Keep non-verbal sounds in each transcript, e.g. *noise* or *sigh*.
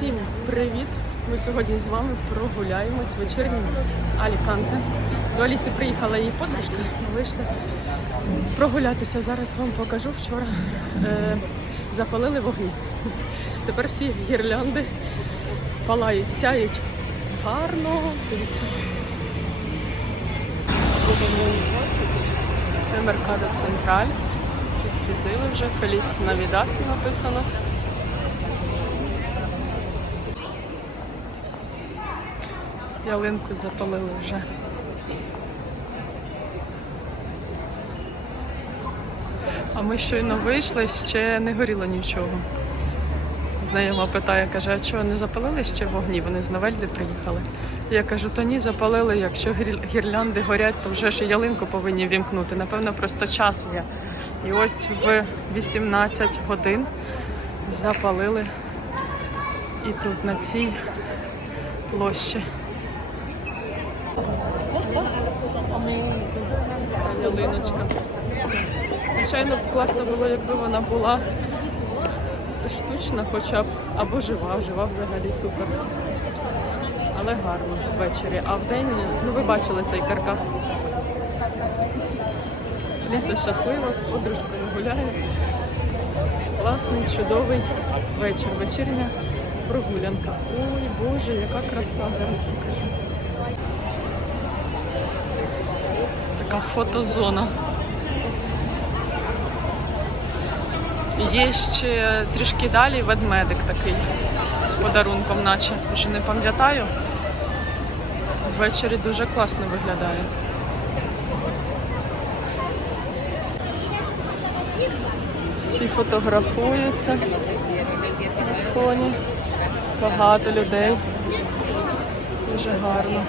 Всім привіт! Ми сьогодні з вами прогуляємось вечірнім Аліканте. До Алісі приїхала її подружка. Ми вийшли прогулятися. Зараз вам покажу. Вчора е, запалили вогні. Тепер всі гірлянди палають, сяють гарно. Дивіться. Це Меркадо Централь. Підсвітили вже. Феліс Навідат написано. Ялинку запалили вже. А ми щойно вийшли, ще не горіло нічого. Знайома питає, каже, а чого не запалили ще вогні? Вони з Новельди приїхали. Я кажу, то ні, запалили. Якщо гірлянди горять, то вже ж ялинку повинні вімкнути. Напевно, просто час є. І ось в 18 годин запалили і тут на цій площі. Ялиночка. Звичайно, класно було, якби вона була штучна, хоча б або жива, жива взагалі супер. Але гарно ввечері. А вдень, ну ви бачили цей каркас. Ліса щаслива, з подружкою гуляє. Класний, чудовий вечір. Вечірня прогулянка. Ой, Боже, яка краса! Зараз покажу. Така фотозона. Є ще трішки далі ведмедик такий з подарунком, наче вже не пам'ятаю. Ввечері дуже класно виглядає. Всі фотографуються на фоні. Багато людей. Дуже гарно.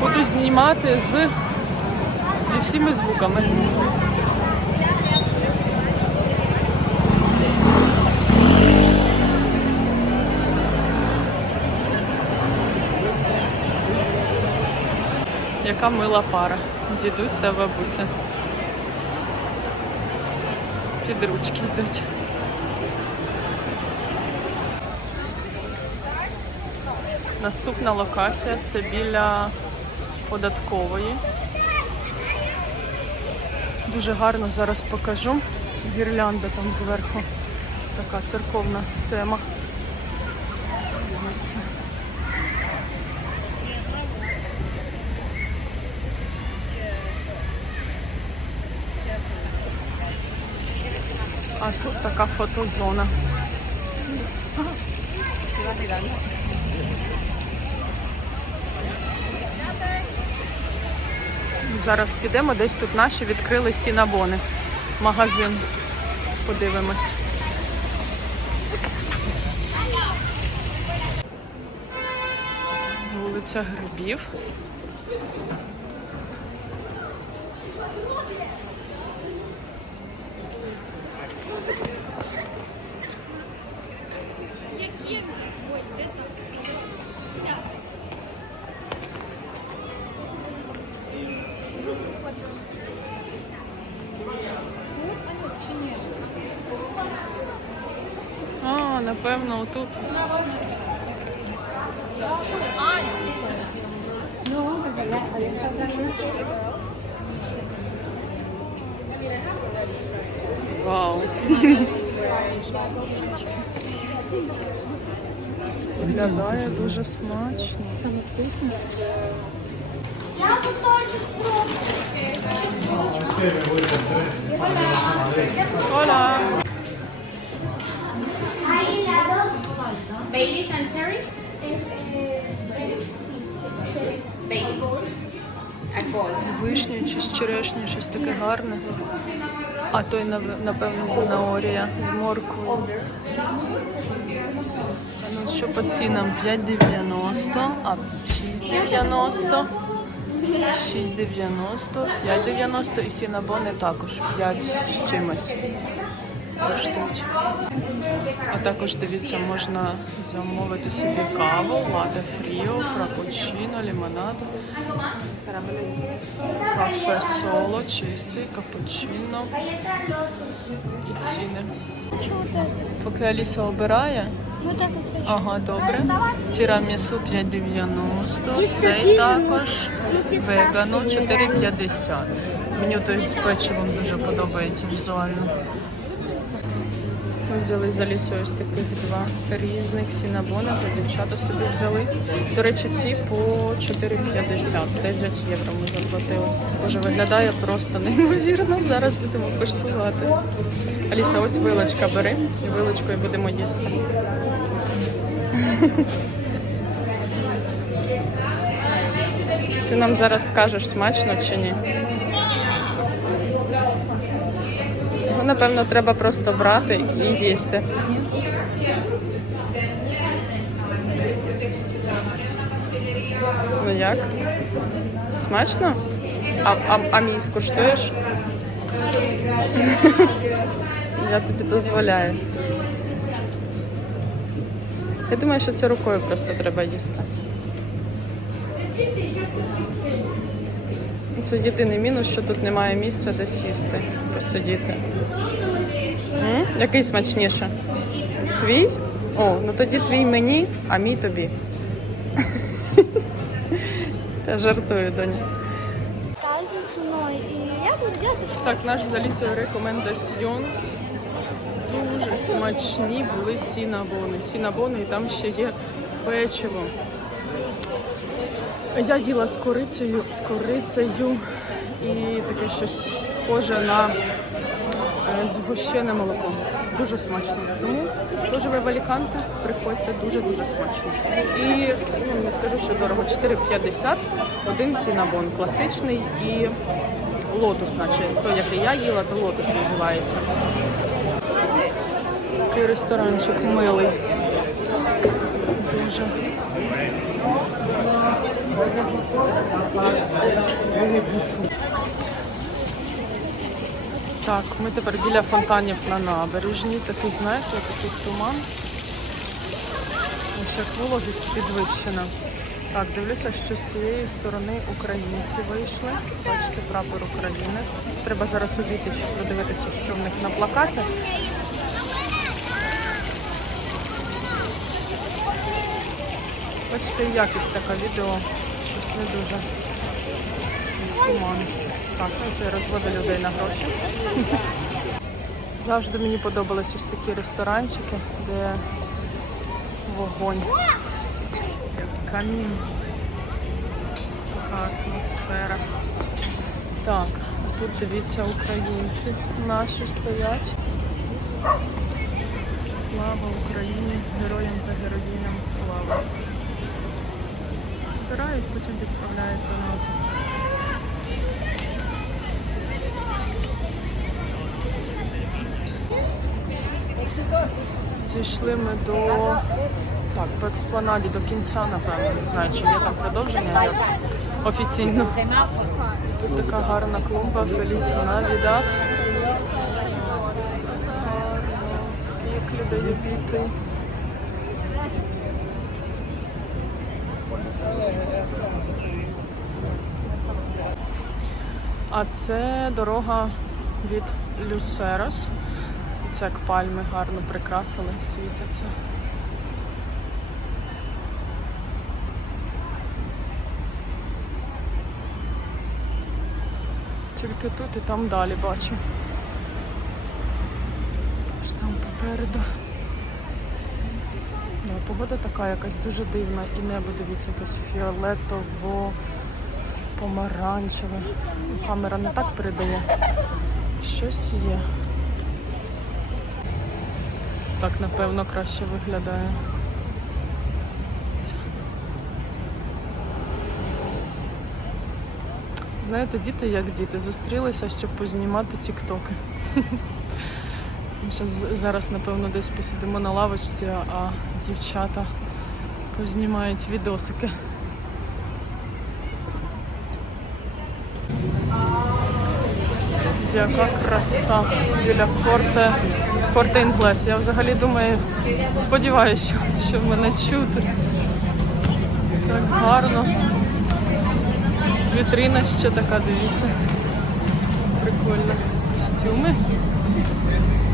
Буду знімати з зі всіма звуками. Яка мила пара. Дідусь та бабуся. Під ручки йдуть. Наступна локація це біля податкової. Дуже гарно зараз покажу. Гірлянда там зверху. Така церковна тема. Дивіться. А тут така фотозона. Зараз підемо, десь тут наші відкрили сінабони. Магазин. Подивимось. Вулиця Грибів. Напевно, отут. Вау. Виглядає дуже смачно. Саме вкусно. Я тут тоже Оля. Baileys and cherry? Baileys. З вишнею чи з черешнею, щось таке гарне. А той, напевно, занаорія з морквою. Ну що по цінам? 5,90, а 6,90, 6,90, 5,90 і сінабони також 5 з чимось. А також дивіться, можна замовити собі каву, лате фріо, фрапучино, лимонад, кафе соло, чистий, капучино і ціни. Поки Аліса обирає, Ну ага, добре. Тірамісу 5,90, цей також вегану 4,50. Мені той з печивом дуже подобається візуально. Ми взяли з Алісою ось таких два різних сінабона, то дівчата собі взяли. До речі, ці по 4,50, 9 євро ми заплатили. Боже, виглядає просто неймовірно. Зараз будемо коштувати. Аліса, ось вилочка бери і вилочкою будемо їсти. Ти нам зараз скажеш, смачно чи ні? Ну, напевно, треба просто брати і їсти. Ну як? Смачно? А, а, а мій скуштуєш? *laughs* Я тобі дозволяю. Я думаю, що це рукою просто треба їсти. Це єдиний мінус, що тут немає місця, де сісти, посидіти. М? Який смачніше? Твій? О, ну тоді твій мені, а мій тобі. *laughs* Та жартую, робити. Так, наш з Алісою рекомендаціон. Дуже смачні були сінабони. Сінабони і там ще є печиво. Я їла з корицею, з корицею і таке щось схоже на е, згущене молоко. Дуже смачно. Тому хто живе в Аліканте, приходьте дуже-дуже смачно. І ну, не скажу, що дорого. 4,50 один цінабон класичний і лотус, наче той, який я їла, то лотус називається. Такий ресторанчик милий. Дуже. Так, ми тепер біля фонтанів на набережній. Такий, знаєте, такий туман. Ось так вологість підвищена. Так, дивлюся, що з цієї сторони українці вийшли. Бачите, прапор України. Треба зараз обійти, щоб подивитися, що в них на плакаті. Бачите, якість така відео. Не дуже. Туман. Так, ну це розводи людей на гроші. Завжди мені подобались ось такі ресторанчики, де вогонь. Камін. Така атмосфера. Так, а тут дивіться українці наші стоять. Слава Україні! Героям та героїням слава! Збирають, потім відправляють до нас. Дійшли ми до так, по експланаді до кінця, напевно. Не знаю, чи є там продовження як офіційно. Тут така гарна клумба Феліс Навідат. Як людей обійти. А це дорога від Люсерос. Це як пальми гарно прикрасили, світяться. Тільки тут і там далі бачу. Аж там попереду. Да, погода така якась дуже дивна і небо дивіться якесь фіолетово, помаранчеве. Камера не так передає. Щось є. Так, напевно, краще виглядає. Знаєте, діти як діти, зустрілися, щоб познімати тіктоки. *laughs* Зараз, напевно, десь посидимо на лавочці, а дівчата познімають відосики. Яка краса біля корте, корте інглес. Я взагалі думаю, сподіваюся, що, що мене чути. Так гарно. Вітрина ще така, дивіться. Прикольно. Костюми.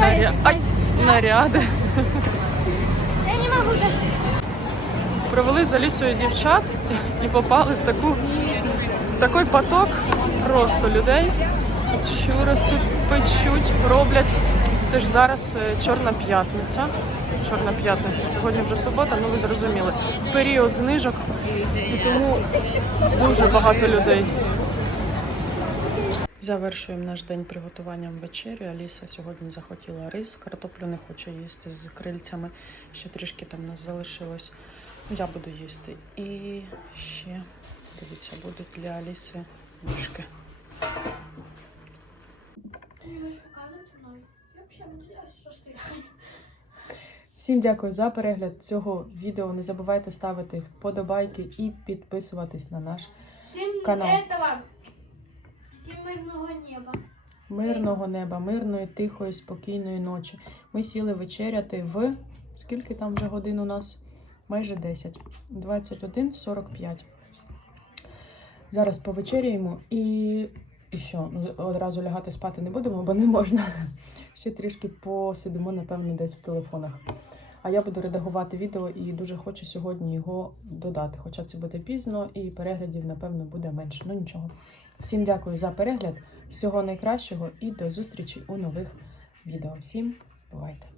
Наря... Ай, наряди. Я не можу. Провели за лісою дівчат і попали в таку в такий поток просто людей. Чуроси печуть, роблять. Це ж зараз е, Чорна п'ятниця. Чорна п'ятниця. Сьогодні вже субота, ну ви зрозуміли. Період знижок і тому дуже багато людей. Завершуємо наш день приготуванням вечері. Аліса сьогодні захотіла рис, картоплю не хоче їсти з крильцями. Ще трішки там нас залишилось. Ну, Я буду їсти. І ще, дивіться, будуть для Аліси ніжки. Ты не можешь показывать мной. Я вообще буду делать, что что я хочу. Всім дякую за перегляд цього відео. Не забувайте ставити вподобайки і підписуватись на наш Всем Канал. этого. Всем мирного неба. мирного неба, мирної, тихої, спокійної ночі. Ми сіли вечеряти в скільки там вже годин у нас? Майже 10. 21.45. Зараз повечеряємо і, і що? Ну, Одразу лягати спати не будемо, бо не можна. Ще трішки посидимо, напевно, десь в телефонах. А я буду редагувати відео і дуже хочу сьогодні його додати. Хоча це буде пізно і переглядів, напевно, буде менше. Ну нічого. Всім дякую за перегляд. Всього найкращого і до зустрічі у нових відео. Всім бувайте!